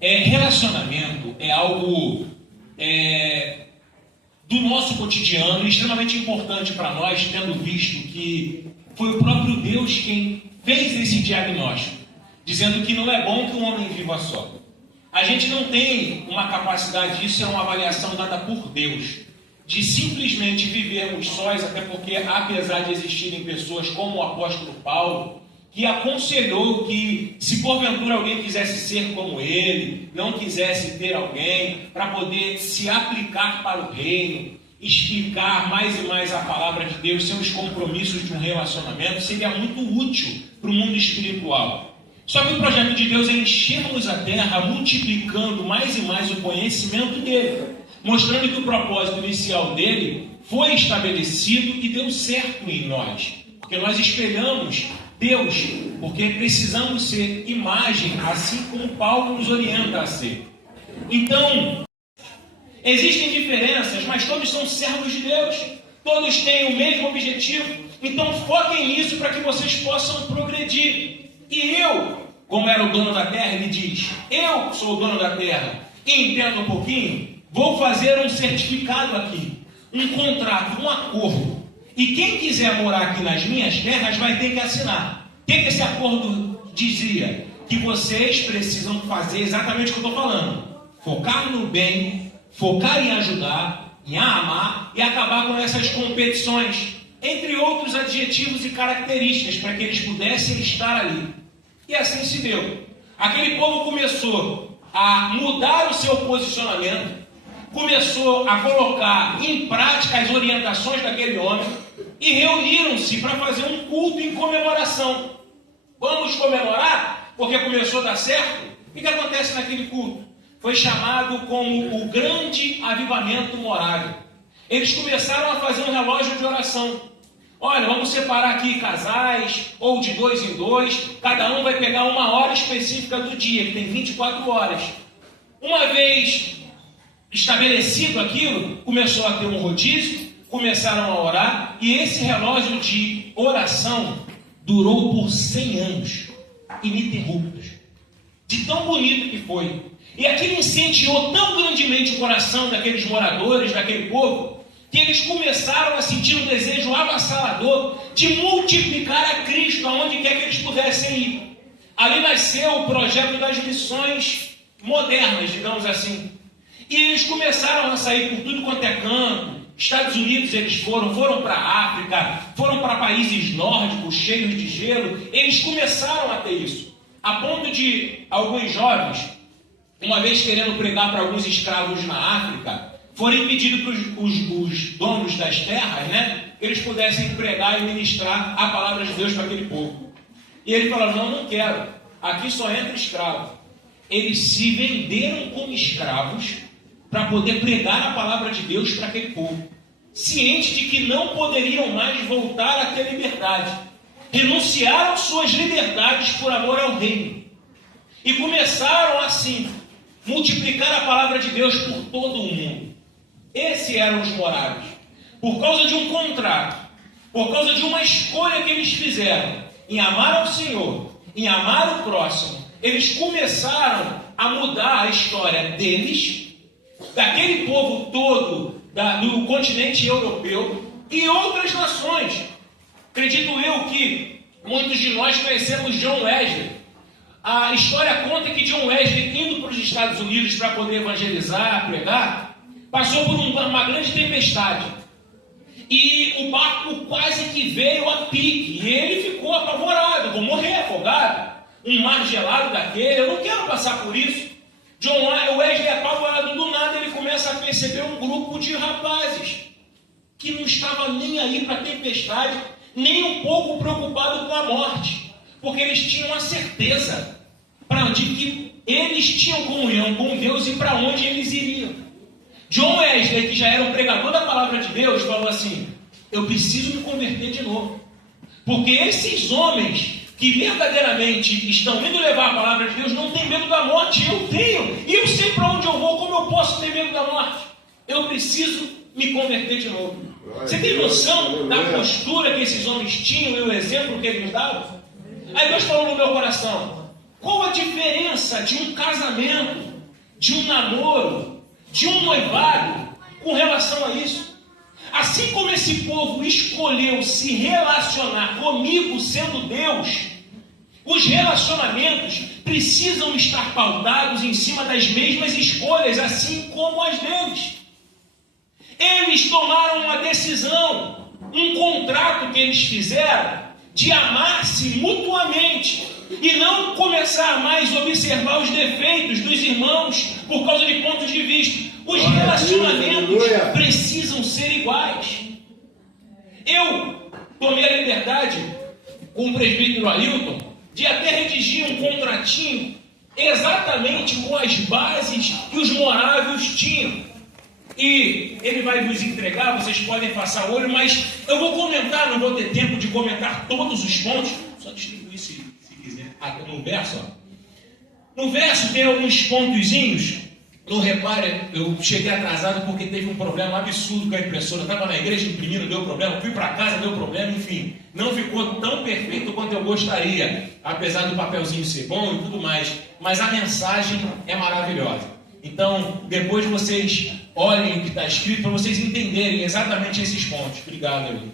Relacionamento é algo do nosso cotidiano, extremamente importante para nós, tendo visto que foi o próprio Deus quem fez esse diagnóstico, dizendo que não é bom que um homem viva só. A gente não tem uma capacidade, isso é uma avaliação dada por Deus, de simplesmente vivermos sós, até porque, apesar de existirem pessoas como o apóstolo Paulo, que aconselhou que, se porventura alguém quisesse ser como ele, não quisesse ter alguém, para poder se aplicar para o reino, explicar mais e mais a palavra de Deus, seus compromissos de um relacionamento, seria muito útil para o mundo espiritual. Só que o projeto de Deus é enchermos a terra, multiplicando mais e mais o conhecimento dele, mostrando que o propósito inicial dele foi estabelecido e deu certo em nós, porque nós espelhamos Deus, porque precisamos ser imagem, assim como Paulo nos orienta a ser. Então, existem diferenças, mas todos são servos de Deus, todos têm o mesmo objetivo, então foquem nisso para que vocês possam progredir. E eu, como era o dono da terra, ele diz, eu sou o dono da terra, e entendo um pouquinho, vou fazer um certificado aqui, um contrato, um acordo. E quem quiser morar aqui nas minhas terras vai ter que assinar. O que esse acordo dizia? Que vocês precisam fazer exatamente o que eu estou falando. Focar no bem, focar em ajudar, em amar e acabar com essas competições, entre outros adjetivos e características, para que eles pudessem estar ali. E assim se deu. Aquele povo começou a mudar o seu posicionamento, começou a colocar em prática as orientações daquele homem e reuniram-se para fazer um culto em comemoração. Vamos comemorar porque começou a dar certo? O que acontece naquele culto? Foi chamado como o grande avivamento morável. Eles começaram a fazer um relógio de oração. Olha, vamos separar aqui casais, ou de 2 em 2, cada um vai pegar uma hora específica do dia, que tem 24 horas. Uma vez estabelecido aquilo, começou a ter um rodízio, começaram a orar, e esse relógio de oração durou por 100 anos, ininterruptos. De tão bonito que foi. E aquilo incendiou tão grandemente o coração daqueles moradores, daquele povo, que eles começaram a sentir um desejo avassalador de multiplicar a Cristo aonde quer que eles pudessem ir. Ali nasceu o projeto das missões modernas, digamos assim. E eles começaram a sair por tudo quanto é canto. Estados Unidos eles foram para a África, foram para países nórdicos, cheios de gelo. Eles começaram a ter isso. A ponto de alguns jovens, uma vez querendo pregar para alguns escravos na África, foram impedidos para os donos das terras, que eles pudessem pregar e ministrar a palavra de Deus para aquele povo. E ele falou, não quero, aqui só entra escravo. Eles se venderam como escravos para poder pregar a palavra de Deus para aquele povo, cientes de que não poderiam mais voltar a ter liberdade. Renunciaram suas liberdades por amor ao reino. E começaram assim, multiplicar a palavra de Deus por todo o mundo. Esses eram os moráveis. Por causa de um contrato, por causa de uma escolha que eles fizeram em amar ao Senhor, em amar o próximo, eles começaram a mudar a história deles, daquele povo todo do continente europeu e outras nações. Acredito eu que muitos de nós conhecemos John Wesley. A história conta que John Wesley, indo para os Estados Unidos para poder evangelizar, pregar, passou por uma grande tempestade. E o barco quase que veio a pique. E ele ficou apavorado. Vou morrer afogado. Um mar gelado daquele. Eu não quero passar por isso. John Wesley, apavorado, do nada ele começa a perceber um grupo de rapazes que não estava nem aí para a tempestade, nem um pouco preocupado com a morte. Porque eles tinham a certeza de que eles tinham comunhão com Deus e para onde eles iriam. John Wesley, que já era um pregador da palavra de Deus, falou assim, eu preciso me converter de novo. Porque esses homens que verdadeiramente estão indo levar a palavra de Deus não têm medo da morte. Eu tenho. E eu sei para onde eu vou, como eu posso ter medo da morte? Eu preciso me converter de novo. Você tem noção da postura que esses homens tinham e o exemplo que eles davam? Aí Deus falou no meu coração, Qual a diferença de um casamento, de um namoro, de um noivado com relação a isso? Assim como esse povo escolheu se relacionar comigo sendo Deus, os relacionamentos precisam estar pautados em cima das mesmas escolhas, assim como as deles. Eles tomaram uma decisão, um contrato que eles fizeram de amar-se mutuamente e não começar mais a observar os defeitos dos irmãos por causa de pontos de vista. Os relacionamentos precisam ser iguais. Eu tomei a liberdade, com o presbítero Ailton, de até redigir um contratinho exatamente com as bases que os morávios tinham. E ele vai vos entregar, vocês podem passar o olho, mas eu vou comentar, não vou ter tempo de comentar todos os pontos, só distribuir se quiser. No verso, ó. No verso tem alguns pontozinhos. Não repare, eu cheguei atrasado porque teve um problema absurdo com a impressora. Estava na igreja imprimindo, deu problema. Fui para casa, deu problema. Enfim, não ficou tão perfeito quanto eu gostaria. Apesar do papelzinho ser bom e tudo mais. Mas a mensagem é maravilhosa. Então, depois vocês olhem o que está escrito para vocês entenderem exatamente esses pontos. Obrigado, Eli.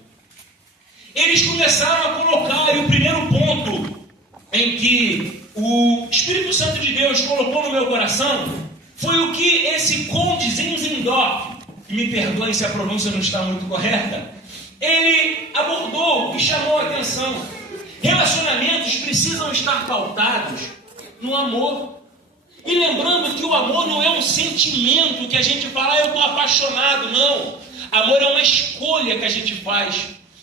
Eles começaram a colocar, e o primeiro ponto em que o Espírito Santo de Deus colocou no meu coração foi o que esse Conde Zinzendorf, me perdoem se a pronúncia não está muito correta, ele abordou e chamou a atenção. Relacionamentos precisam estar pautados no amor. E lembrando que o amor não é um sentimento que a gente fala, eu estou apaixonado, não. Amor é uma escolha que a gente faz.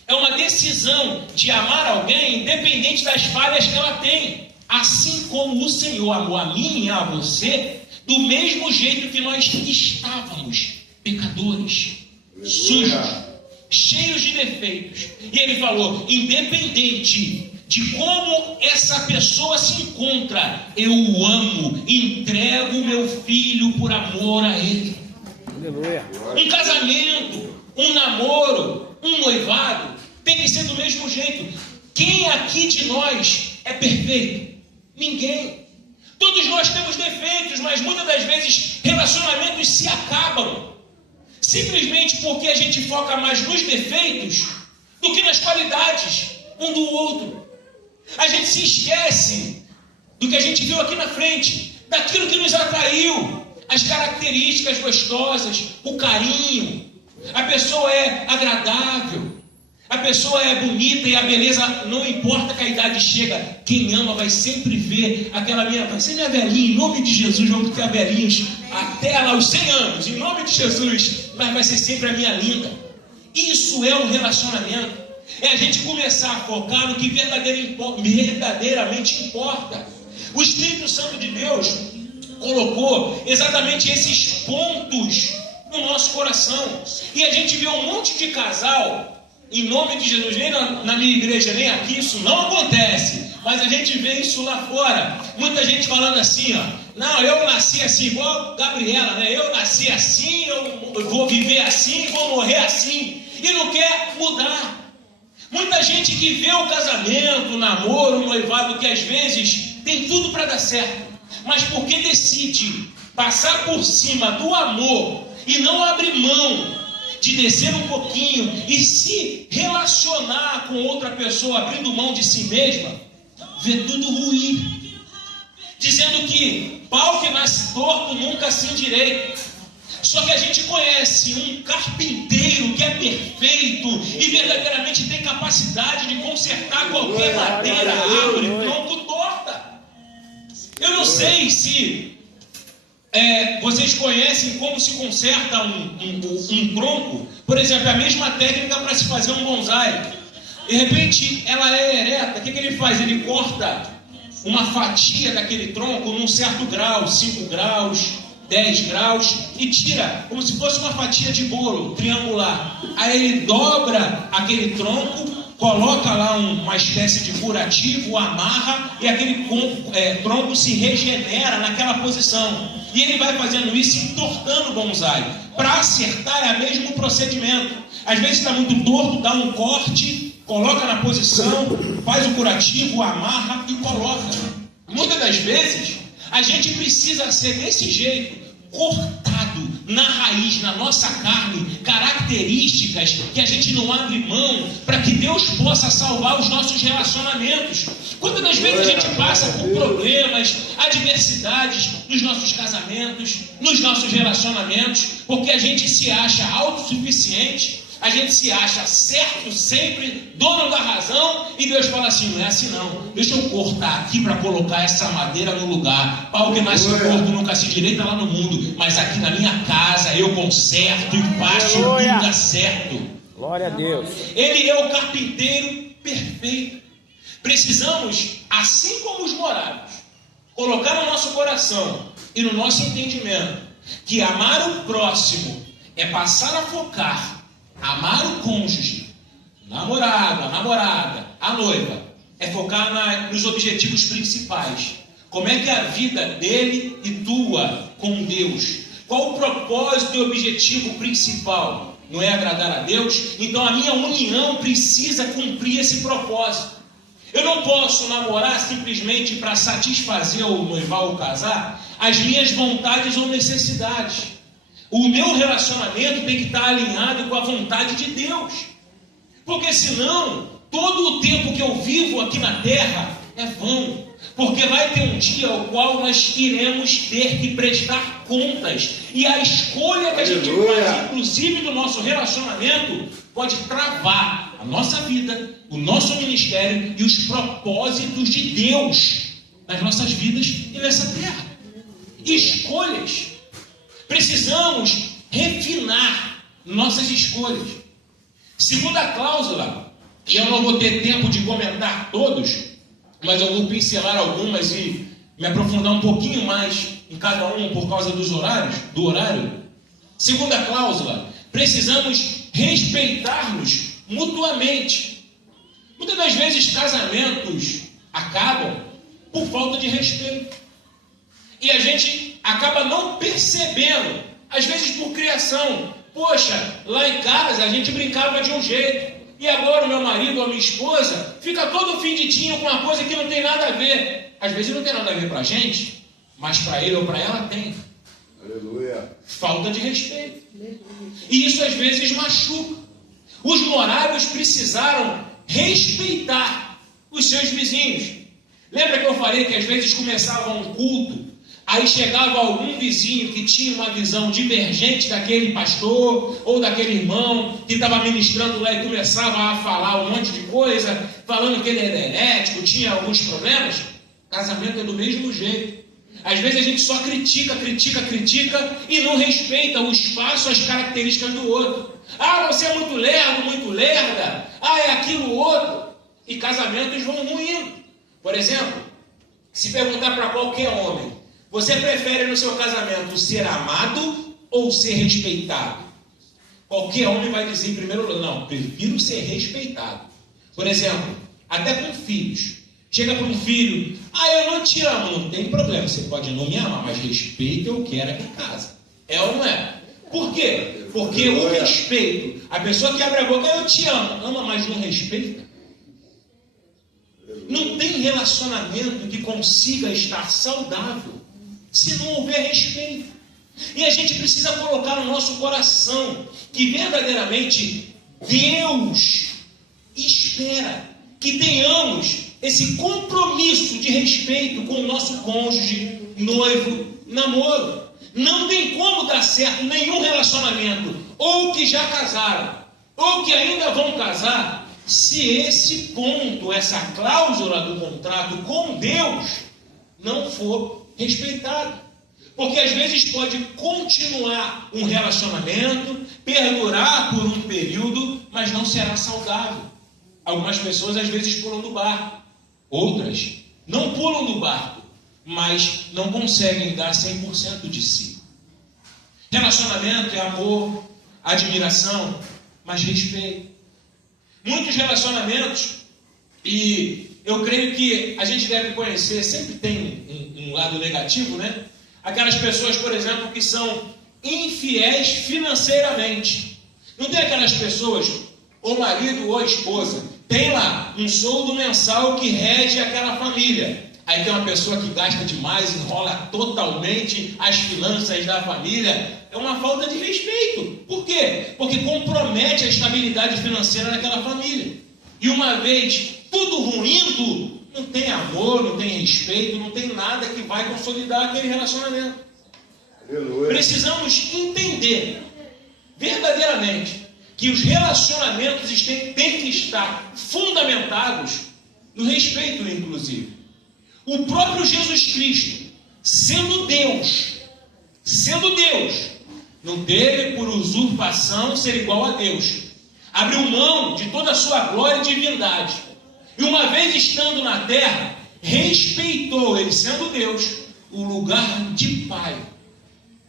É uma decisão de amar alguém independente das falhas que ela tem. Assim como o Senhor amou a mim e a você, do mesmo jeito que nós estávamos, pecadores, sujos, cheios de defeitos. E ele falou, independente de como essa pessoa se encontra, eu o amo, entrego o meu filho por amor a ele. Aleluia. Um casamento, um namoro, um noivado, tem que ser do mesmo jeito. Quem aqui de nós é perfeito? Ninguém. Todos nós temos defeitos, mas muitas das vezes relacionamentos se acabam simplesmente porque a gente foca mais nos defeitos do que nas qualidades um do outro. A gente se esquece do que a gente viu aqui na frente, daquilo que nos atraiu, as características gostosas, o carinho. A pessoa é agradável, a pessoa é bonita e a beleza, não importa que a idade chega, quem ama vai sempre ver aquela minha, vai ser minha velhinha, em nome de Jesus, vamos ter velhinhos até lá os 100 anos, em nome de Jesus, mas vai ser sempre a minha linda. Isso é um relacionamento, é a gente começar a focar no que verdadeiramente importa. O Espírito Santo de Deus colocou exatamente esses pontos no nosso coração, e a gente vê um monte de casal, em nome de Jesus, nem na minha igreja, nem aqui, isso não acontece. Mas a gente vê isso lá fora. Muita gente falando assim, ó. Não, eu nasci assim, igual Gabriela, né? Eu nasci assim, eu vou viver assim, vou morrer assim. E não quer mudar. Muita gente que vê o casamento, o namoro, o noivado, que às vezes tem tudo para dar certo. Mas porque decide passar por cima do amor e não abrir mão de descer um pouquinho e se relacionar com outra pessoa, abrindo mão de si mesma, vê tudo ruim. Dizendo que pau que nasce torto nunca se endireita. Só que a gente conhece um carpinteiro que é perfeito e verdadeiramente tem capacidade de consertar qualquer madeira, árvore, tronco torta. Eu não sei se vocês conhecem como se conserta um tronco. Por exemplo, a mesma técnica para se fazer um bonsai. De repente, ela é ereta. O que ele faz? Ele corta uma fatia daquele tronco num certo grau, 5 graus, 10 graus, e tira como se fosse uma fatia de bolo triangular. Aí ele dobra aquele tronco, coloca lá uma espécie de curativo, amarra, e aquele tronco se regenera naquela posição. E ele vai fazendo isso, entortando o bonsai. Para acertar é o mesmo procedimento. Às vezes está muito torto, dá um corte, coloca na posição, faz o curativo, amarra e coloca. Muitas das vezes, a gente precisa ser desse jeito, cortado na raiz, na nossa carne, características que a gente não abre mão para que Deus possa salvar os nossos relacionamentos. Quantas das vezes a gente passa por problemas, adversidades nos nossos casamentos, nos nossos relacionamentos, porque a gente se acha autossuficiente, a gente se acha certo sempre, dono da razão, e Deus fala assim, não é assim não, deixa eu cortar aqui para colocar essa madeira no lugar. Pau que nasce torto nunca se direita lá no mundo, mas aqui na minha casa eu conserto e faço tudo dar certo. Glória a Deus. Ele é o carpinteiro perfeito. Precisamos, assim como os moráveis, colocar no nosso coração e no nosso entendimento que amar o próximo é passar a focar, amar o cônjuge, o namorado, a namorada, a noiva, é focar nos objetivos principais. Como é que é a vida dele e tua com Deus? Qual o propósito e objetivo principal? Não é agradar a Deus? Então a minha união precisa cumprir esse propósito. Eu não posso namorar simplesmente para satisfazer ou noivar ou casar as minhas vontades ou necessidades. O meu relacionamento tem que estar alinhado com a vontade de Deus. Porque senão, todo o tempo que eu vivo aqui na terra é vão. Porque vai ter um dia ao qual nós iremos ter que prestar contas. E a escolha que a gente faz, inclusive do nosso relacionamento, pode travar a nossa vida, o nosso ministério e os propósitos de Deus nas nossas vidas e nessa terra. Escolhas. Precisamos refinar nossas escolhas. Segunda cláusula, e eu não vou ter tempo de comentar todos, mas eu vou pincelar algumas e me aprofundar um pouquinho mais em cada um por causa do horário. Segunda cláusula, precisamos respeitar-nos mutuamente. Muitas das vezes casamentos acabam por falta de respeito. E a gente acaba não percebendo, às vezes por criação. Poxa, lá em casa a gente brincava de um jeito, e agora o meu marido ou a minha esposa fica todo fingidinho com uma coisa que não tem nada a ver. Às vezes não tem nada a ver para a gente, mas para ele ou para ela tem. Aleluia. Falta de respeito. E isso às vezes machuca. Os moráveis precisaram respeitar os seus vizinhos. Lembra que eu falei que às vezes começava um culto, aí chegava algum vizinho que tinha uma visão divergente daquele pastor ou daquele irmão que estava ministrando lá e começava a falar um monte de coisa, falando que ele era herético, tinha alguns problemas. Casamento é do mesmo jeito. Às vezes a gente só critica e não respeita o espaço, as características do outro. Ah, você é muito lerdo, muito lerda. Ah, é aquilo outro. E casamentos vão ruindo. Por exemplo, se perguntar para qualquer homem, você prefere no seu casamento ser amado ou ser respeitado? Qualquer homem vai dizer em primeiro lugar, não, prefiro ser respeitado. Por exemplo, até com filhos. Chega para um filho, eu não te amo, não tem problema, você pode não me amar, mas respeito eu quero aqui em casa. É ou não é? Por quê? Porque o respeito, a pessoa que abre a boca, eu te amo, ama, mas não respeita. Não tem relacionamento que consiga estar saudável se não houver respeito. E a gente precisa colocar no nosso coração que verdadeiramente Deus espera que tenhamos esse compromisso de respeito com o nosso cônjuge, noivo, namoro. Não tem como dar certo nenhum relacionamento, ou que já casaram, ou que ainda vão casar, se esse ponto, essa cláusula do contrato com Deus não for respeitado. Porque às vezes pode continuar um relacionamento, perdurar por um período, mas não será saudável. Algumas pessoas às vezes pulam do barco, outras não pulam do barco, mas não conseguem dar 100% de si. Relacionamento é amor, admiração, mas respeito. Muitos relacionamentos, e eu creio que a gente deve conhecer, sempre tem um lado negativo, né? Aquelas pessoas, por exemplo, que são infiéis financeiramente. Não tem aquelas pessoas, ou marido ou esposa, tem lá um soldo mensal que rege aquela família. Aí tem uma pessoa que gasta demais, enrola totalmente as finanças da família. É uma falta de respeito. Por quê? Porque compromete a estabilidade financeira daquela família. E uma vez tudo ruindo, não tem amor, não tem respeito, não tem nada que vai consolidar aquele relacionamento. Aleluia. Precisamos entender verdadeiramente que os relacionamentos têm que estar fundamentados no respeito, inclusive. O próprio Jesus Cristo, sendo Deus, não teve por usurpação ser igual a Deus. Abriu mão de toda a sua glória e divindade. E uma vez estando na terra, respeitou, ele sendo Deus, o lugar de Pai.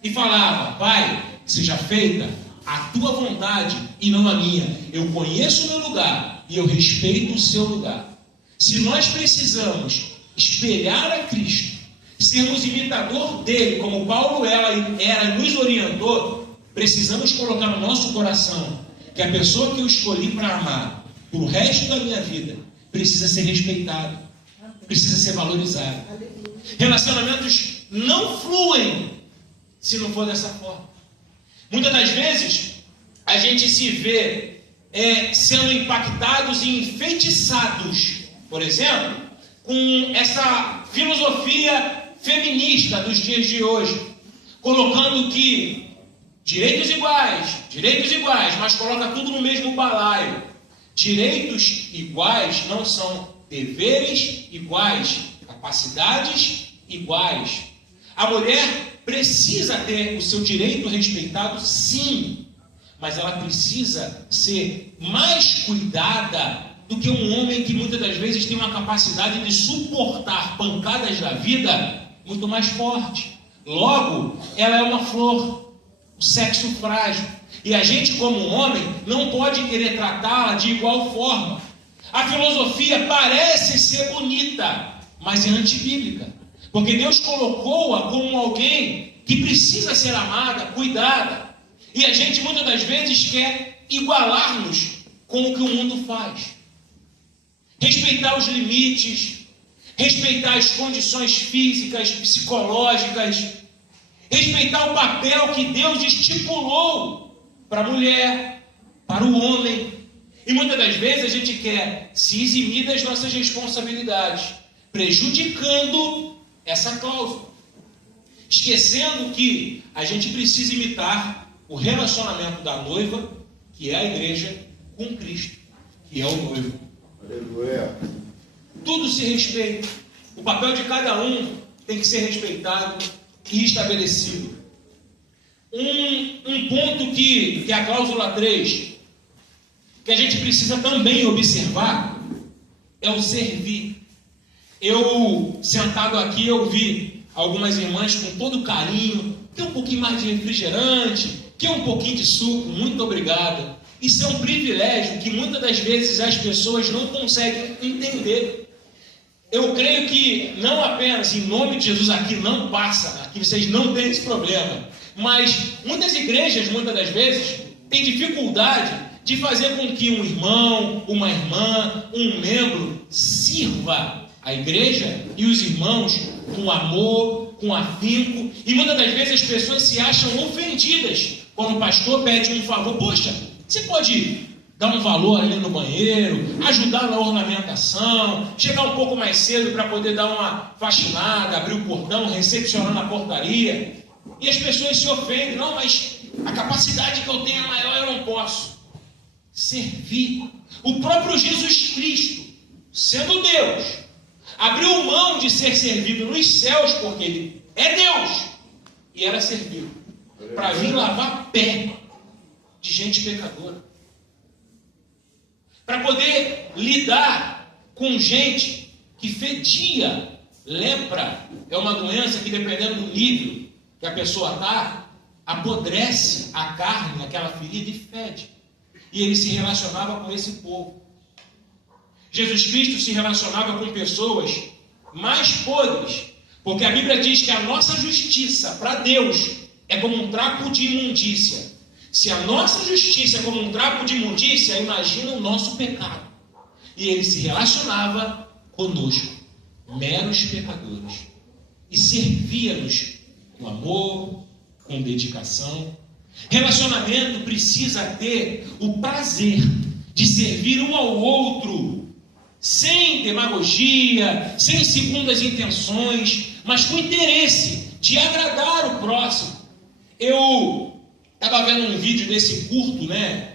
E falava: Pai, seja feita a tua vontade e não a minha. Eu conheço o meu lugar e eu respeito o seu lugar. Se nós precisamos espelhar a Cristo, sermos imitador dele, como Paulo era nos orientou, precisamos colocar no nosso coração que a pessoa que eu escolhi para amar pro resto da minha vida precisa ser respeitada, precisa ser valorizada. Relacionamentos não fluem se não for dessa forma. Muitas das vezes a gente se vê sendo impactados e enfeitiçados, por exemplo, com essa filosofia feminista dos dias de hoje, colocando que direitos iguais, mas coloca tudo no mesmo balaio. Direitos iguais não são deveres iguais, capacidades iguais. A mulher precisa ter o seu direito respeitado, sim, mas ela precisa ser mais cuidada do que um homem que muitas das vezes tem uma capacidade de suportar pancadas da vida muito mais forte. Logo, ela é uma flor, o sexo frágil. E a gente, como homem, não pode querer tratá-la de igual forma. A filosofia parece ser bonita, mas é antibíblica. Porque Deus colocou-a como alguém que precisa ser amada, cuidada. E a gente, muitas das vezes, quer igualar-nos com o que o mundo faz. Respeitar os limites, respeitar as condições físicas, psicológicas, respeitar o papel que Deus estipulou para a mulher, para o homem. E muitas das vezes a gente quer se eximir das nossas responsabilidades, prejudicando essa cláusula, esquecendo que a gente precisa imitar o relacionamento da noiva, que é a igreja, com Cristo, que é o noivo. Aleluia. Tudo se respeita. O papel de cada um tem que ser respeitado e estabelecido. Um ponto que é a cláusula 3, que a gente precisa também observar, é o servir. Eu, sentado aqui, eu vi algumas irmãs com todo carinho, quer um pouquinho mais de refrigerante, quer um pouquinho de suco, muito obrigado. Isso é um privilégio que muitas das vezes as pessoas não conseguem entender. Eu creio que não apenas em nome de Jesus aqui não passa, aqui vocês não têm esse problema, mas muitas igrejas, muitas das vezes, têm dificuldade de fazer com que um irmão, uma irmã, um membro sirva a igreja e os irmãos com amor, com afinco, e muitas das vezes as pessoas se acham ofendidas quando o pastor pede um favor. Poxa, você pode dar um valor ali no banheiro, ajudar na ornamentação, chegar um pouco mais cedo para poder dar uma faxinada, abrir o portão, recepcionar na portaria. E as pessoas se ofendem. Não, mas a capacidade que eu tenho é maior, eu não posso. Servir. O próprio Jesus Cristo, sendo Deus, abriu mão de ser servido nos céus, porque Ele é Deus, e era servido para vir lavar pé de gente pecadora, para poder lidar com gente que fedia. Lepra é uma doença que, dependendo do nível que a pessoa está, apodrece a carne naquela ferida e fede. E ele se relacionava com esse povo. Jesus Cristo se relacionava com pessoas mais podres, porque a Bíblia diz que a nossa justiça para Deus é como um trapo de imundícia. Se a nossa justiça é como um trapo de imundícia, imagina o nosso pecado. E ele se relacionava conosco. meros pecadores, e servia-nos com amor, com dedicação. Relacionamento precisa ter o prazer de servir um ao outro, sem demagogia, sem segundas intenções, mas com interesse de agradar o próximo. Eu estava vendo um vídeo desse curto,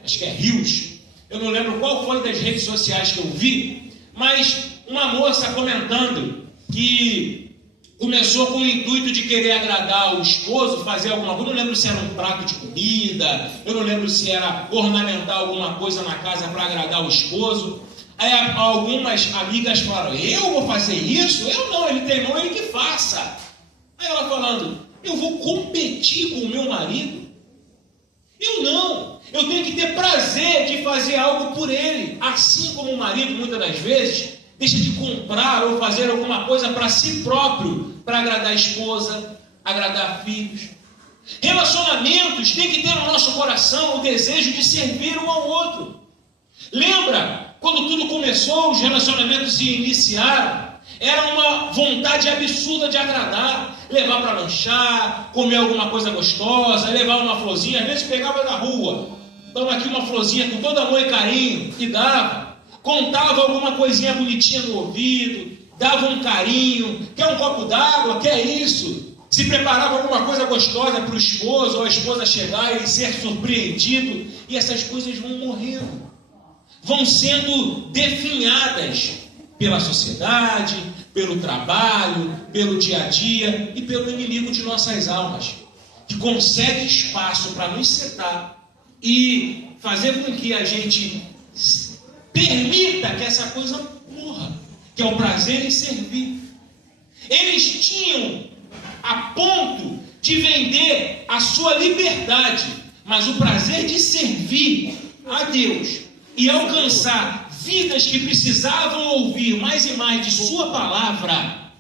acho que é Reels, eu não lembro qual foi das redes sociais que eu vi, mas uma moça comentando que começou com o intuito de querer agradar o esposo, fazer alguma coisa, eu não lembro se era um prato de comida, eu não lembro se era ornamentar alguma coisa na casa para agradar o esposo. Aí algumas amigas falaram, eu vou fazer isso? Eu não, ele teimou, ele que faça. Aí ela falando, eu vou competir com o meu marido? Eu não, eu tenho que ter prazer de fazer algo por ele, assim como o marido muitas das vezes deixa de comprar ou fazer alguma coisa para si próprio, para agradar a esposa, agradar filhos. Relacionamentos tem que ter no nosso coração o desejo de servir um ao outro. Lembra, quando tudo começou, os relacionamentos se iniciaram, era uma vontade absurda de agradar, levar para lanchar, comer alguma coisa gostosa, levar uma florzinha, às vezes pegava da rua, toma aqui uma florzinha com todo amor e carinho, e dava. Contava alguma coisinha bonitinha no ouvido, dava um carinho, quer um copo d'água, quer isso. Se preparava alguma coisa gostosa para o esposo ou a esposa chegar e ser surpreendido. E essas coisas vão morrendo, vão sendo definhadas pela sociedade, pelo trabalho, pelo dia a dia e pelo inimigo de nossas almas, que consegue espaço para nos setar e fazer com que a gente permita que essa coisa morra, que é o prazer em servir. Eles tinham a ponto de vender a sua liberdade, mas o prazer de servir a Deus e alcançar vidas que precisavam ouvir mais e mais de sua palavra,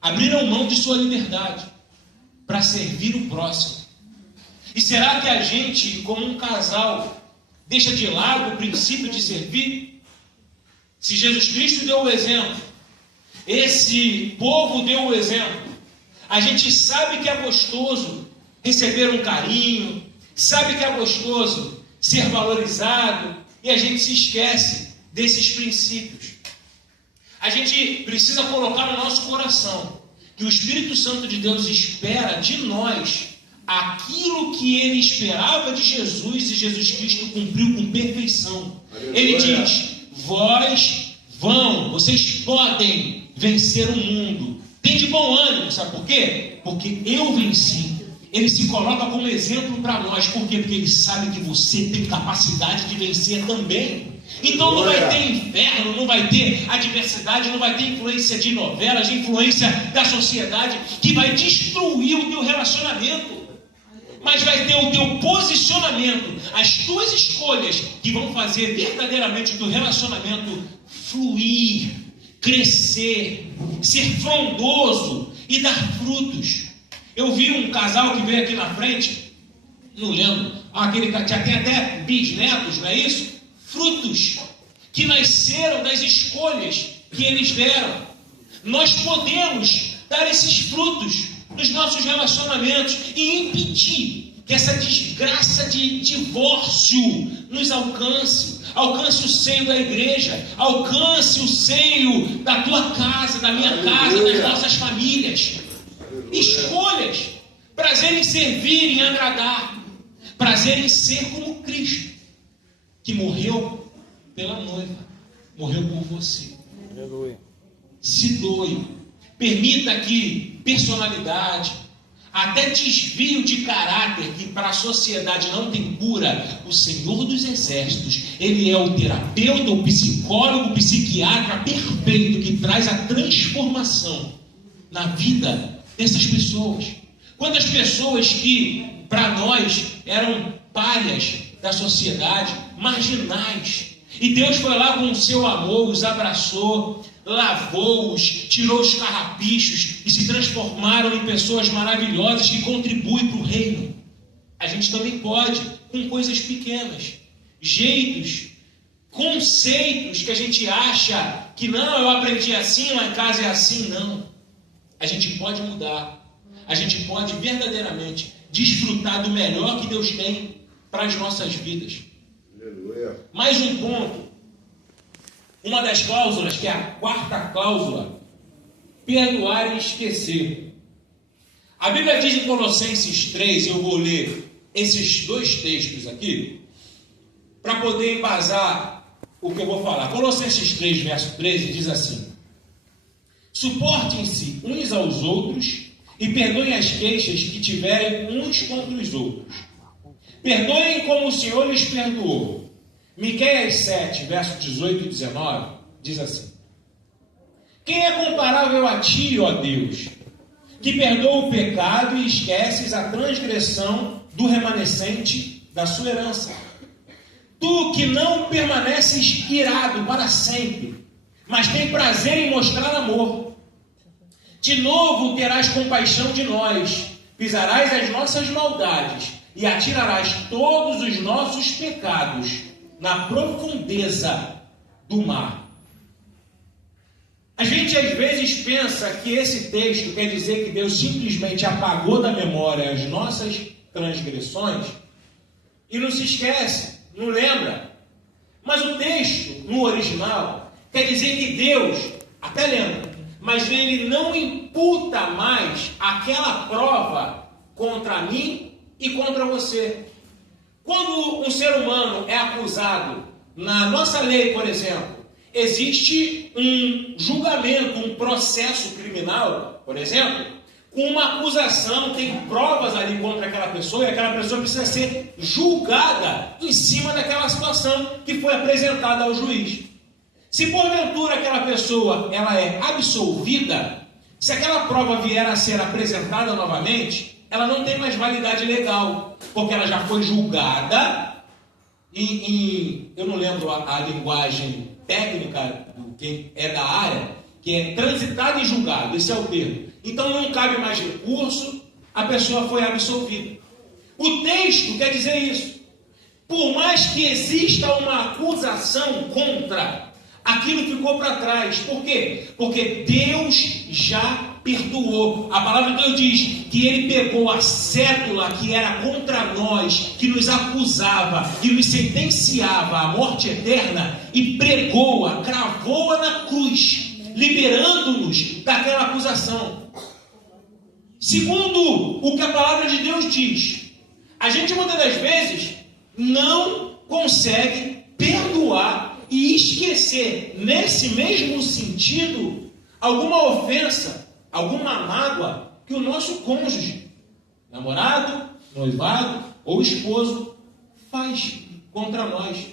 abriram mão de sua liberdade para servir o próximo. E será que a gente, como um casal, deixa de lado o princípio de servir? Se Jesus Cristo deu o exemplo, esse povo deu o exemplo, a gente sabe que é gostoso receber um carinho, sabe que é gostoso ser valorizado, e a gente se esquece desses princípios. A gente precisa colocar no nosso coração que o Espírito Santo de Deus espera de nós aquilo que ele esperava de Jesus, e Jesus Cristo cumpriu com perfeição. Ele diz, vocês podem vencer o mundo. Tem de bom ânimo, sabe por quê? Porque eu venci. Ele se coloca como exemplo para nós. Por quê? Porque ele sabe que você tem capacidade de vencer também. Então não vai ter inferno, não vai ter adversidade, não vai ter influência de novelas, de influência da sociedade que vai destruir o teu relacionamento. Mas vai ter o teu posicionamento, as tuas escolhas que vão fazer verdadeiramente o teu relacionamento fluir, crescer, ser frondoso e dar frutos. Eu vi um casal que veio aqui na frente, não lembro, aquele que já tem até bisnetos, não é isso? Frutos que nasceram das escolhas que eles deram. Nós podemos dar esses frutos nos nossos relacionamentos e impedir que essa desgraça de divórcio nos alcance o seio da igreja, alcance o seio da tua casa, da minha casa, das nossas famílias. Escolhas, prazer em servir, em agradar, prazer em ser como Cristo, que morreu pela noiva, morreu por você. Aleluia. Se doe, permita que personalidade, até desvio de caráter que para a sociedade não tem cura, o Senhor dos Exércitos, Ele é o terapeuta, o psicólogo, o psiquiatra perfeito que traz a transformação na vida dessas pessoas. Quantas pessoas que para nós eram palhas da sociedade, marginais, e Deus foi lá com o seu amor, os abraçou, lavou-os, tirou os carrapichos e se transformaram em pessoas maravilhosas que contribuem para o reino. A gente também pode, com coisas pequenas, jeitos, conceitos que a gente acha que não, eu aprendi assim, lá em casa é assim, não. A gente pode mudar. A gente pode verdadeiramente desfrutar do melhor que Deus tem para as nossas vidas. Aleluia. Mais um ponto. Uma das cláusulas, que é a quarta cláusula, perdoar e esquecer. A Bíblia diz em Colossenses 3, eu vou ler esses dois textos aqui, para poder embasar o que eu vou falar. Colossenses 3, verso 13, diz assim: suportem-se uns aos outros e perdoem as queixas que tiverem uns contra os outros. Perdoem como o Senhor lhes perdoou. Miqueias 7, verso 18 e 19, diz assim: quem é comparável a ti, ó Deus, que perdoa o pecado e esqueces a transgressão do remanescente da sua herança? Tu que não permaneces irado para sempre, mas tem prazer em mostrar amor. De novo terás compaixão de nós, pisarás as nossas maldades e atirarás todos os nossos pecados na profundeza do mar. A gente às vezes pensa que esse texto quer dizer que Deus simplesmente apagou da memória as nossas transgressões e não se esquece, não lembra. Mas o texto, no original, quer dizer que Deus até lembra, mas ele não imputa mais aquela prova contra mim e contra você. Quando um ser humano é acusado, na nossa lei, por exemplo, existe um julgamento, um processo criminal, por exemplo, com uma acusação, tem provas ali contra aquela pessoa, e aquela pessoa precisa ser julgada em cima daquela situação que foi apresentada ao juiz. Se porventura aquela pessoa ela é absolvida, se aquela prova vier a ser apresentada novamente, ela não tem mais validade legal, porque ela já foi julgada eu não lembro a linguagem técnica de quem é da área, que é transitado e julgado, esse é o termo. Então não cabe mais recurso, a pessoa foi absolvida. O texto quer dizer isso. Por mais que exista uma acusação contra, aquilo ficou para trás. Por quê? Porque Deus já perdoou. A palavra de Deus diz que ele pegou a cédula que era contra nós, que nos acusava e nos sentenciava à morte eterna, e pregou-a, cravou-a na cruz, liberando-nos daquela acusação. Segundo o que a palavra de Deus diz, a gente muitas das vezes não consegue perdoar e esquecer, nesse mesmo sentido, alguma ofensa, alguma mágoa que o nosso cônjuge, namorado, noivado ou esposo faz contra nós.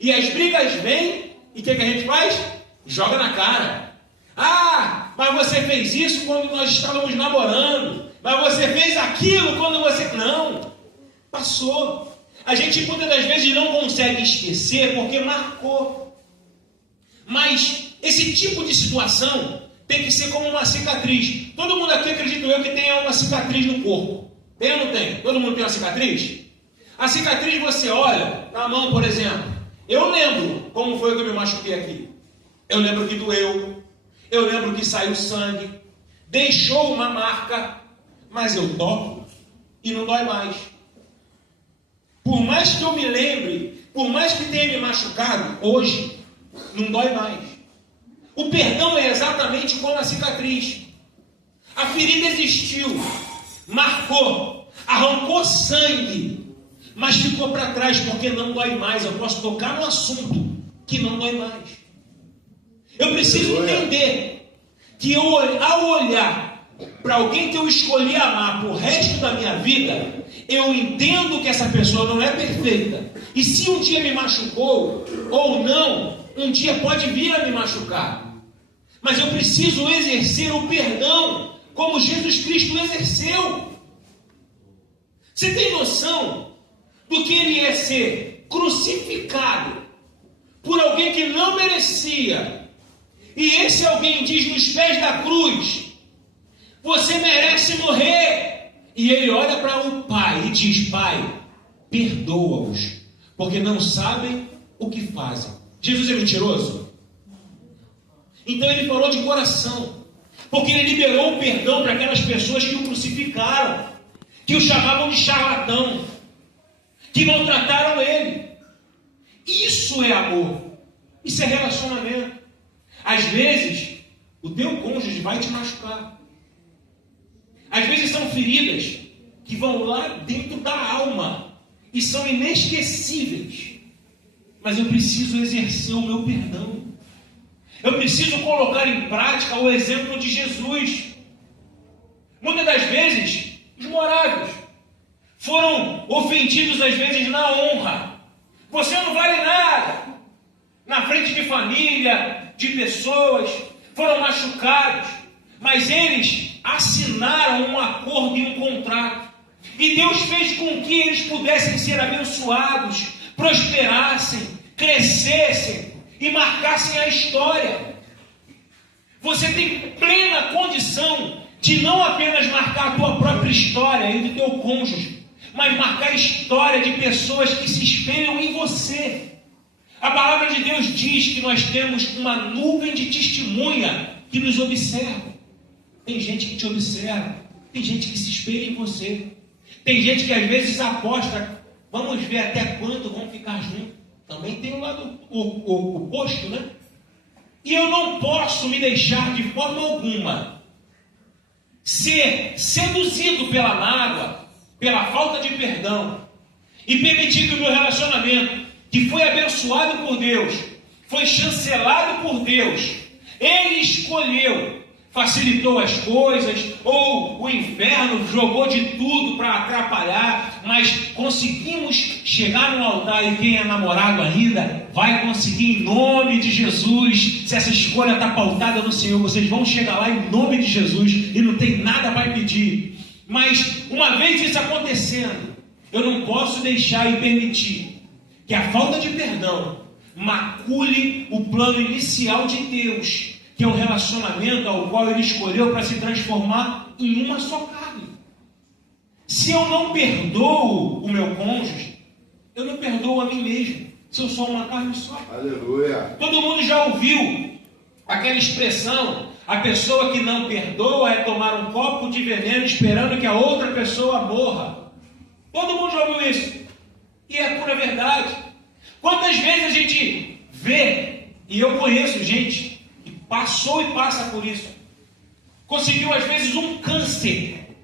E as brigas vêm e o que a gente faz? Joga na cara. Ah, mas você fez isso quando nós estávamos namorando. Mas você fez aquilo quando você... Não, passou. A gente muitas das vezes não consegue esquecer porque marcou. Mas esse tipo de situação tem que ser como uma cicatriz. Todo mundo aqui, acredito eu, que tenha uma cicatriz no corpo. Tem ou não tem? Todo mundo tem uma cicatriz? A cicatriz você olha na mão, por exemplo. Eu lembro como foi que eu me machuquei aqui. Eu lembro que doeu. Eu lembro que saiu sangue. Deixou uma marca. Mas eu toco e não dói mais. Por mais que eu me lembre, por mais que tenha me machucado, hoje não dói mais. O perdão é exatamente como a cicatriz. A ferida existiu, marcou, arrancou sangue, mas ficou para trás porque não dói mais. Eu posso tocar no assunto que não dói mais. Eu preciso entender que eu, ao olhar para alguém que eu escolhi amar pro resto da minha vida, eu entendo que essa pessoa não é perfeita. E se um dia me machucou ou não, um dia pode vir a me machucar. Mas eu preciso exercer o perdão como Jesus Cristo exerceu. Você tem noção do que ele é ser crucificado por alguém que não merecia? E esse alguém diz nos pés da cruz: você merece morrer. E ele olha para o Pai e diz: Pai, perdoa-os, porque não sabem o que fazem. Jesus é mentiroso? Então ele falou de coração, porque ele liberou o perdão para aquelas pessoas que o crucificaram, que o chamavam de charlatão, que maltrataram ele. Isso é amor, isso é relacionamento. Às vezes, o teu cônjuge vai te machucar. Às vezes são feridas que vão lá dentro da alma e são inesquecíveis. Mas eu preciso exercer o meu perdão. Eu preciso colocar em prática o exemplo de Jesus. Muitas das vezes, os moráveis foram ofendidos às vezes na honra. Você não vale nada. Na frente de família, de pessoas, foram machucados. Mas eles assinaram um acordo e um contrato. E Deus fez com que eles pudessem ser abençoados, prosperassem, crescessem e marcassem a história. Você tem plena condição de não apenas marcar a tua própria história e do teu cônjuge, mas marcar a história de pessoas que se espelham em você. A palavra de Deus diz que nós temos uma nuvem de testemunha que nos observa. Tem gente que te observa, tem gente que se espelha em você, tem gente que às vezes aposta, vamos ver até quando vão ficar juntos. Também tem um lado oposto, né? E eu não posso me deixar de forma alguma ser seduzido pela mágoa, pela falta de perdão, e permitir que o meu relacionamento, que foi abençoado por Deus, foi chancelado por Deus, Ele escolheu, facilitou as coisas, ou o inferno jogou de tudo para atrapalhar, mas conseguimos chegar no altar, e quem é namorado ainda vai conseguir em nome de Jesus. Se essa escolha está pautada no Senhor, vocês vão chegar lá em nome de Jesus e não tem nada para impedir. Mas uma vez isso acontecendo, eu não posso deixar e permitir que a falta de perdão macule o plano inicial de Deus, que é um relacionamento ao qual Ele escolheu para se transformar em uma só carne. Se eu não perdoo o meu cônjuge, eu não perdoo a mim mesmo, se eu sou uma carne só. Aleluia. Todo mundo já ouviu aquela expressão: a pessoa que não perdoa é tomar um copo de veneno esperando que a outra pessoa morra. Todo mundo já ouviu isso. E é pura verdade. Quantas vezes a gente vê, e eu conheço gente que passou e passa por isso, conseguiu às vezes um câncer,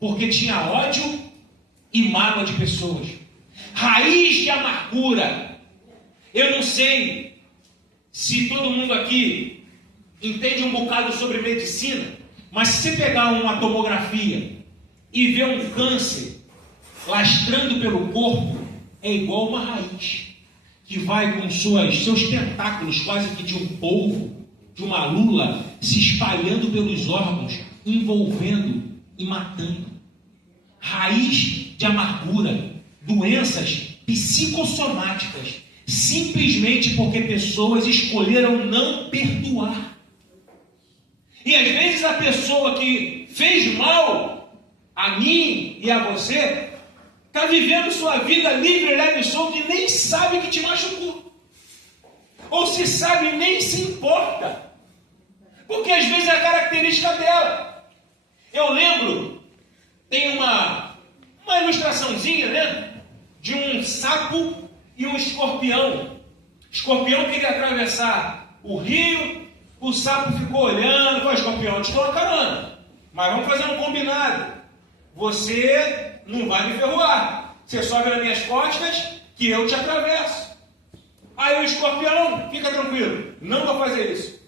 porque tinha ódio e mágoa de pessoas. Raiz de amargura. Eu não sei se todo mundo aqui entende um bocado sobre medicina, mas se você pegar uma tomografia e ver um câncer lastrando pelo corpo, é igual uma raiz que vai com seus tentáculos quase que de um polvo, de uma lula, se espalhando pelos órgãos, envolvendo e matando. Raiz de amargura, doenças psicossomáticas, simplesmente porque pessoas escolheram não perdoar. E às vezes a pessoa que fez mal a mim e a você está vivendo sua vida livre, leve e solta e nem sabe que te machucou. Ou se sabe, nem se importa. Porque às vezes é a característica dela. Eu lembro, tem uma ilustraçãozinha, né? De um sapo e um escorpião. O escorpião queria atravessar o rio, o sapo ficou olhando, falou: escorpião, eu te dou uma carona, mas vamos fazer um combinado. Você não vai me ferroar. Você sobe nas minhas costas que eu te atravesso. Aí o escorpião, fica tranquilo, não vou fazer isso.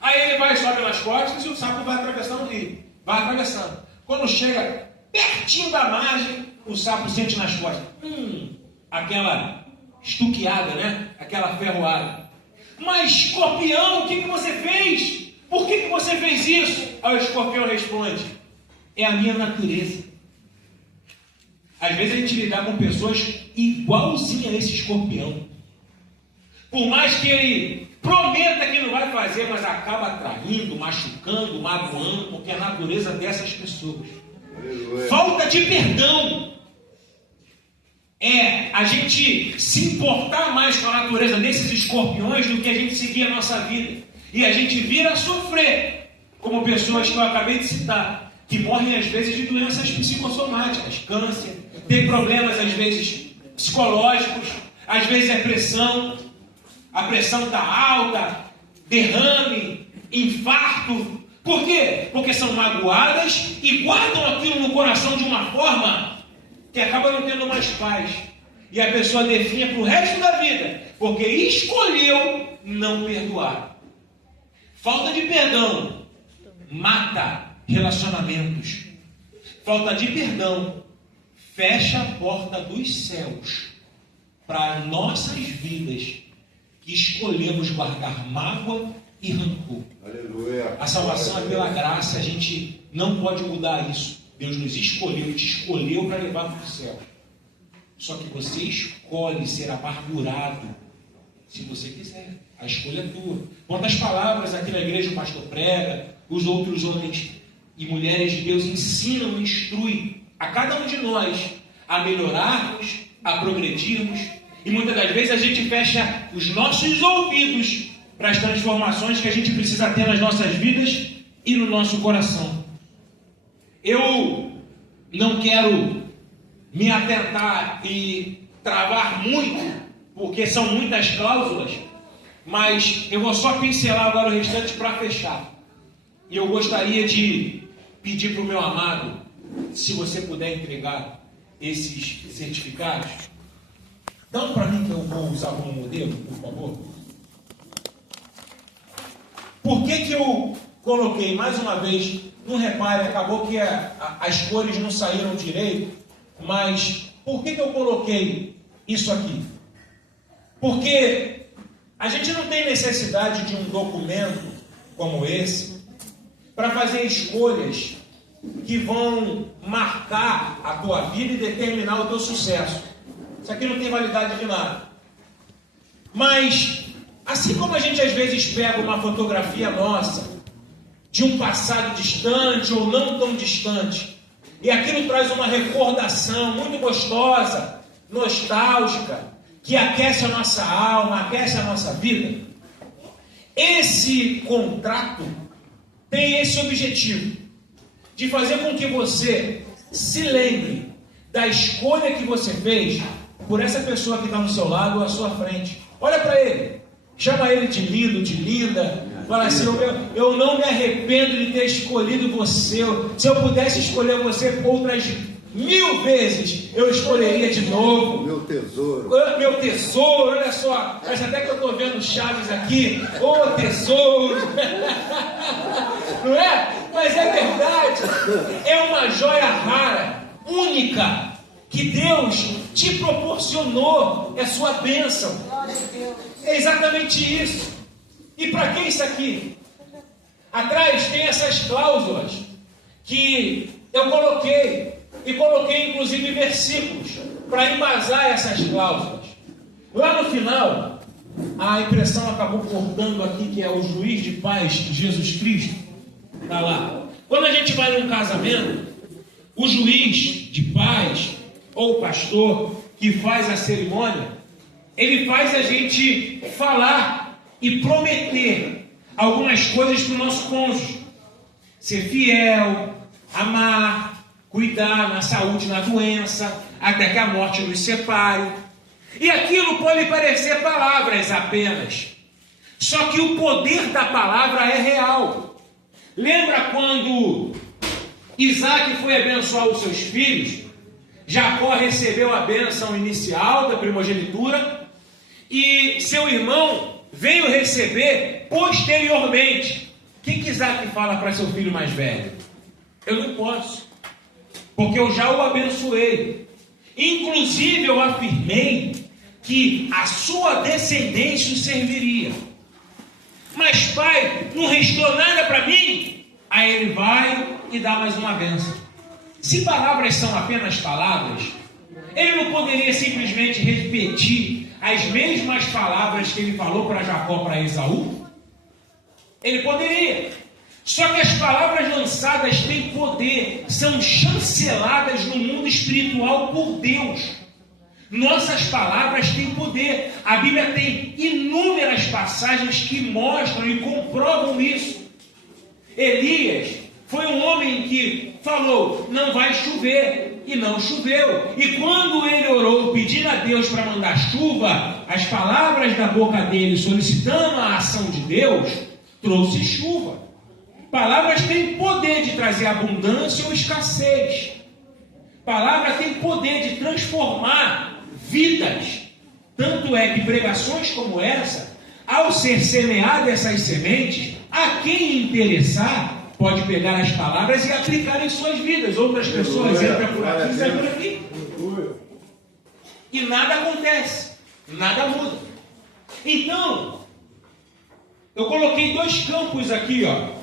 Aí ele vai, sobe nas costas e o sapo vai atravessando o rio. Vai atravessando. Quando chega pertinho da margem, o sapo sente nas costas. Aquela estuqueada, né? Aquela ferroada. Mas escorpião, o que você fez? Por que você fez isso? Aí o escorpião responde: é a minha natureza. Às vezes a gente lidar com pessoas igualzinhas a esse escorpião. Por mais que ele prometa que não vai fazer, mas acaba traindo, machucando, magoando, porque é a natureza dessas pessoas. Aleluia. Falta de perdão é a gente se importar mais com a natureza desses escorpiões do que a gente seguir a nossa vida. E a gente vira a sofrer, como pessoas que eu acabei de citar, que morrem às vezes de doenças psicossomáticas, câncer, tem problemas às vezes psicológicos, às vezes é pressão, a pressão está alta, derrame, infarto. Por quê? Porque são magoadas e guardam aquilo no coração de uma forma que acaba não tendo mais paz. E a pessoa definha para o resto da vida, porque escolheu não perdoar. Falta de perdão mata relacionamentos. Falta de perdão fecha a porta dos céus para as nossas vidas que escolhemos guardar mágoa e rancor. Aleluia. A salvação é pela graça, a gente não pode mudar isso. Deus nos escolheu, te escolheu para levar para o céu. Só que você escolhe ser amargurado se você quiser. A escolha é tua. Quantas palavras aqui na igreja o pastor prega, os outros homens e mulheres de Deus ensinam e instruem a cada um de nós a melhorarmos, a progredirmos. E muitas das vezes a gente fecha os nossos ouvidos para as transformações que a gente precisa ter nas nossas vidas e no nosso coração. Eu não quero me atentar e travar muito, porque são muitas cláusulas, mas eu vou só pincelar agora o restante para fechar. E eu gostaria de pedir para o meu amado, se você puder entregar esses certificados. Dá um para mim que eu vou usar como modelo, por favor. Por que eu coloquei, mais uma vez, não repare, acabou que as cores não saíram direito, mas por que eu coloquei isso aqui? Porque a gente não tem necessidade de um documento como esse para fazer escolhas que vão marcar a tua vida e determinar o teu sucesso. Isso aqui não tem validade de nada. Mas, assim como a gente às vezes pega uma fotografia nossa, de um passado distante ou não tão distante, e aquilo traz uma recordação muito gostosa, nostálgica, que aquece a nossa alma, aquece a nossa vida. Esse contrato tem esse objetivo, de fazer com que você se lembre da escolha que você fez por essa pessoa que está no seu lado ou à sua frente. Olha para ele, chama ele de lindo, de linda, fala assim, eu não me arrependo de ter escolhido você. Se eu pudesse escolher você outras 1000 vezes, eu escolheria de novo. Meu tesouro. Meu tesouro, olha só, parece até que eu estou vendo Chaves aqui. Ô tesouro! Não é? Mas é verdade. É uma joia rara, única, que Deus te proporcionou. É sua bênção. É exatamente isso. E para que isso aqui? Atrás tem essas cláusulas que eu coloquei. E coloquei inclusive versículos para embasar essas cláusulas. Lá no final, a impressão acabou cortando aqui, que é o juiz de paz, Jesus Cristo. Está lá. Quando a gente vai num casamento, o juiz de paz, ou o pastor que faz a cerimônia, ele faz a gente falar e prometer algumas coisas para o nosso cônjuge. Ser fiel, amar, cuidar na saúde, na doença, até que a morte nos separe. E aquilo pode parecer palavras apenas. Só que o poder da palavra é real. Lembra quando Isaac foi abençoar os seus filhos? Jacó recebeu a bênção inicial da primogenitura e seu irmão veio receber posteriormente. O que Isaac fala para seu filho mais velho? Eu não posso, porque eu já o abençoei. Inclusive eu afirmei que a sua descendência o serviria. Mas pai, não restou nada para mim? Aí ele vai e dá mais uma bênção. Se palavras são apenas palavras, ele não poderia simplesmente repetir as mesmas palavras que ele falou para Jacó, para Esaú? Ele poderia. Só que as palavras lançadas têm poder, são chanceladas no mundo espiritual por Deus. Nossas palavras têm poder. A Bíblia tem inúmeras passagens que mostram e comprovam isso. Elias foi um homem que falou, não vai chover, e não choveu. E quando ele orou pedindo a Deus para mandar chuva, as palavras da boca dele solicitando a ação de Deus, trouxe chuva. Palavras têm poder de trazer abundância ou escassez. Palavra tem poder de transformar vidas. Tanto é que pregações como essa, ao ser semeadas essas sementes, a quem interessar, pode pegar as palavras e aplicar em suas vidas. Outras pessoas entram por aqui e saem por aqui. E nada acontece, nada muda. Então, eu coloquei 2 campos aqui, ó.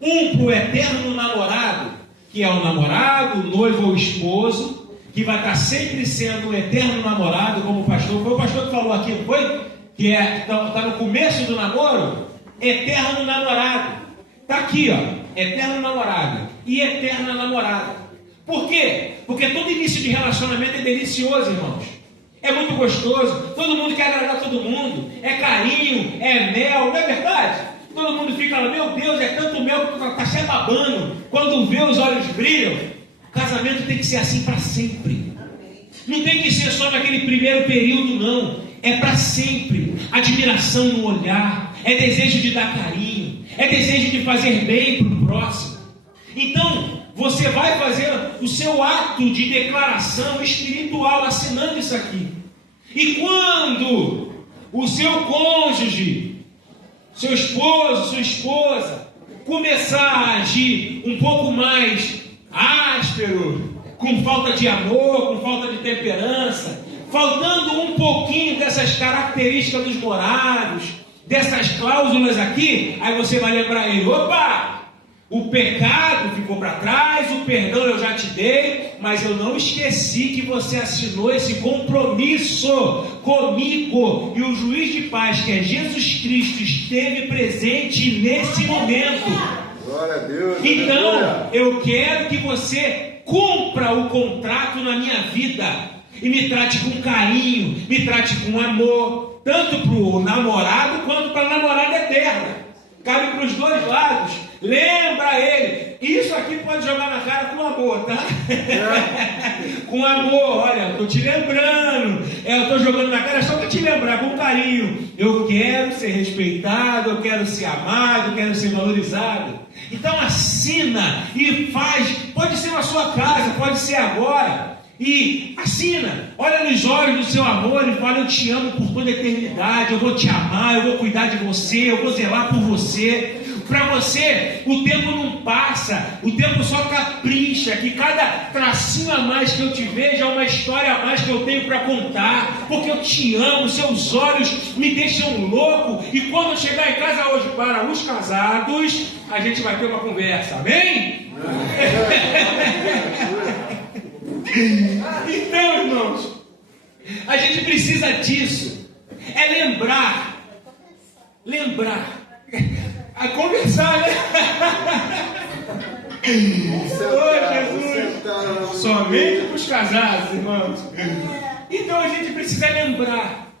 Um para o eterno namorado, que é o namorado, o noivo ou o esposo, que vai estar sempre sendo o eterno namorado, como o pastor. Foi o pastor que falou aqui, não foi? Que está no começo do namoro, eterno namorado. Está aqui, ó, eterno namorado e eterna namorada. Por quê? Porque todo início de relacionamento é delicioso, irmãos. É muito gostoso, todo mundo quer agradar todo mundo, é carinho, é mel, não é verdade? Todo mundo fica lá, meu Deus, é tanto mel que está se babando. Quando vê, os olhos brilham. O casamento tem que ser assim para sempre. Não tem que ser só naquele primeiro período, não. É para sempre. Admiração no olhar, é desejo de dar carinho, é desejo de fazer bem para o próximo. Então, você vai fazer o seu ato de declaração espiritual assinando isso aqui. E quando o seu cônjuge, seu esposo, sua esposa, começar a agir um pouco mais áspero, com falta de amor, com falta de temperança, faltando um pouquinho dessas características dos morados, dessas cláusulas aqui, aí você vai lembrar ele, opa, o pecado ficou para trás, o perdão eu já te dei, mas eu não esqueci que você assinou esse compromisso comigo, e o juiz de paz, que é Jesus Cristo, esteve presente nesse momento. Glória a Deus. Então, eu quero que você cumpra o contrato na minha vida e me trate com carinho, me trate com amor, tanto para o namorado quanto para a namorada eterna. Cabe para os dois lados. Lembra ele. Isso aqui pode jogar na cara com amor, tá? Com amor. Olha, eu estou te lembrando. Eu estou jogando na cara só para te lembrar, com carinho. Eu quero ser respeitado, eu quero ser amado, eu quero ser valorizado. Então assina e faz. Pode ser na sua casa, pode ser agora. E assina, olha nos olhos do seu amor e fala, eu te amo por toda a eternidade, eu vou te amar, eu vou cuidar de você, eu vou zelar por você. Para você, o tempo não passa, o tempo só capricha, que cada tracinho a mais que eu te vejo é uma história a mais que eu tenho para contar, porque eu te amo, seus olhos me deixam louco, e quando eu chegar em casa hoje para os casados, a gente vai ter uma conversa, amém? Então, irmãos, a gente precisa disso, é lembrar, a conversar, né? Oh, Jesus, somente para os casados, irmãos. Então a gente precisa lembrar,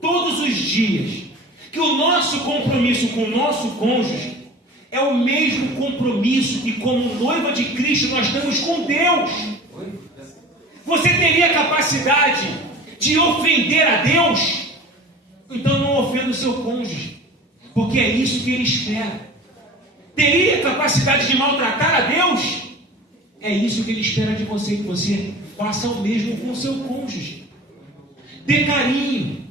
todos os dias, que o nosso compromisso com o nosso cônjuge é o mesmo compromisso que, como noiva de Cristo, nós temos com Deus. Você teria capacidade de ofender a Deus? Então não ofenda o seu cônjuge, porque é isso que ele espera. Teria capacidade de maltratar a Deus? É isso que ele espera de você, que você faça o mesmo com o seu cônjuge. Dê carinho,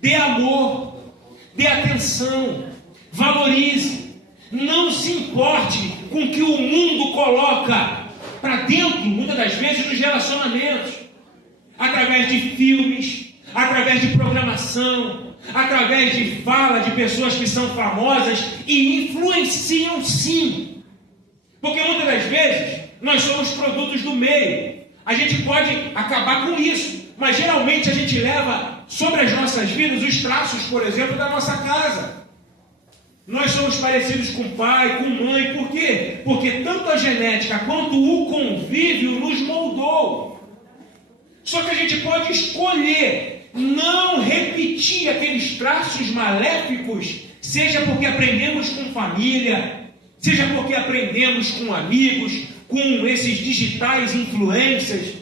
dê amor, dê atenção, valorize. Não se importe com o que o mundo coloca para dentro, muitas das vezes, dos relacionamentos, através de filmes, através de programação, através de fala de pessoas que são famosas e influenciam sim, porque muitas das vezes nós somos produtos do meio. A gente pode acabar com isso, mas geralmente a gente leva sobre as nossas vidas os traços, por exemplo, da nossa casa. Nós somos parecidos com pai, com mãe. Por quê? Porque tanto a genética quanto o convívio nos moldou. Só que a gente pode escolher não repetir aqueles traços maléficos, seja porque aprendemos com família, seja porque aprendemos com amigos, com esses digitais influencers,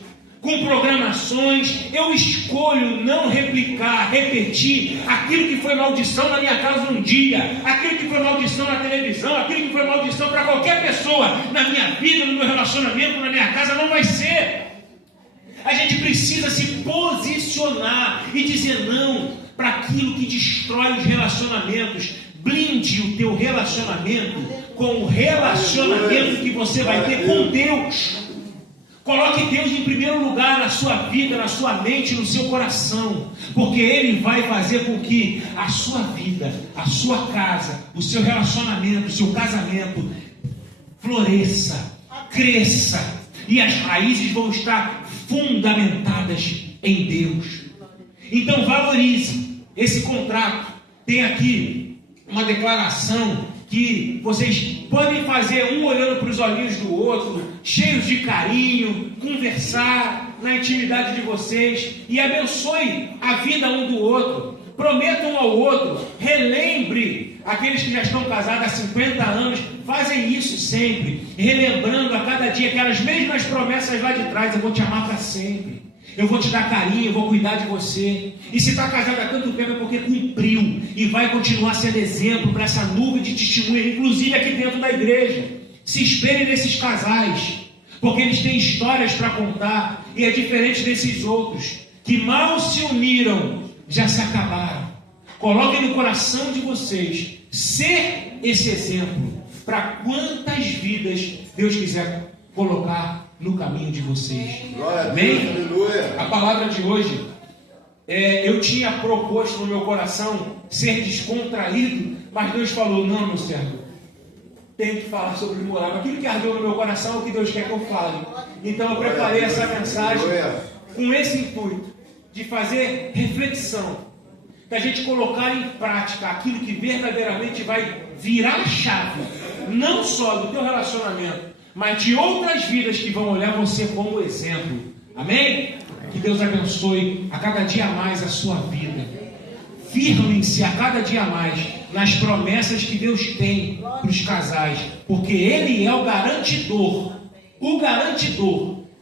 com programações. Eu escolho não replicar, repetir aquilo que foi maldição na minha casa um dia, aquilo que foi maldição na televisão, aquilo que foi maldição para qualquer pessoa na minha vida, no meu relacionamento, na minha casa. Não vai ser. A gente precisa se posicionar e dizer não para aquilo que destrói os relacionamentos. Blinde o teu relacionamento com o relacionamento que você vai ter com Deus. Coloque Deus em primeiro lugar na sua vida, na sua mente, no seu coração, porque Ele vai fazer com que a sua vida, a sua casa, o seu relacionamento, o seu casamento floresça, cresça, e as raízes vão estar fundamentadas em Deus. Então valorize esse contrato. Tem aqui uma declaração que vocês podem fazer um olhando para os olhinhos do outro, cheios de carinho, conversar na intimidade de vocês e abençoe a vida um do outro. Prometam um ao outro, relembre aqueles que já estão casados há 50 anos, fazem isso sempre, relembrando a cada dia aquelas mesmas promessas lá de trás. Eu vou te amar para sempre, eu vou te dar carinho, eu vou cuidar de você. E se está casado há tanto tempo é porque cumpriu e vai continuar sendo exemplo para essa nuvem de testemunhas, inclusive aqui dentro da igreja. Se espelhe nesses casais, porque eles têm histórias para contar, e é diferente desses outros que mal se uniram, já se acabaram. Coloquem no coração de vocês ser esse exemplo para quantas vidas Deus quiser colocar no caminho de vocês. Amém? A palavra de hoje, eu tinha proposto no meu coração ser descontraído, mas Deus falou: não, meu servo, tem que falar sobre moral. Aquilo que ardeu no meu coração é o que Deus quer que eu fale. Então eu preparei essa mensagem com esse intuito de fazer reflexão, da gente colocar em prática aquilo que verdadeiramente vai virar a chave, não só do teu relacionamento, mas de outras vidas que vão olhar você como exemplo. Amém? Que Deus abençoe a cada dia mais a sua vida. Firmem-se a cada dia mais nas promessas que Deus tem para os casais, porque Ele é o garantidor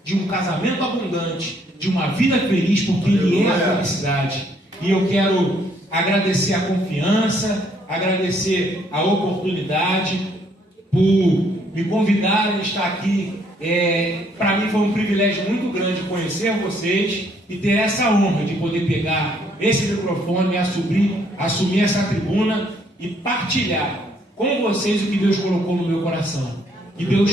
de um casamento abundante, de uma vida feliz, porque Ele é a felicidade. E eu quero agradecer a confiança, agradecer a oportunidade por me convidarem a estar aqui. Para mim foi um privilégio muito grande conhecer vocês e ter essa honra de poder pegar esse microfone e assumir essa tribuna e partilhar com vocês o que Deus colocou no meu coração. Que Deus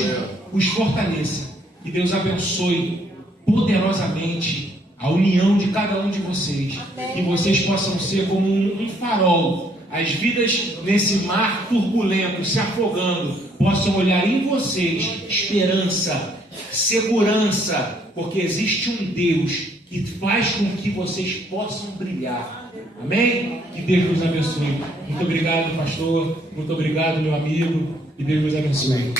os fortaleça, que Deus abençoe poderosamente a união de cada um de vocês, que vocês possam ser como um farol. As vidas nesse mar turbulento, se afogando, possam olhar em vocês esperança, segurança, porque existe um Deus que faz com que vocês possam brilhar. Amém? Que Deus nos abençoe. Muito obrigado, pastor. Muito obrigado, meu amigo. Que Deus nos abençoe.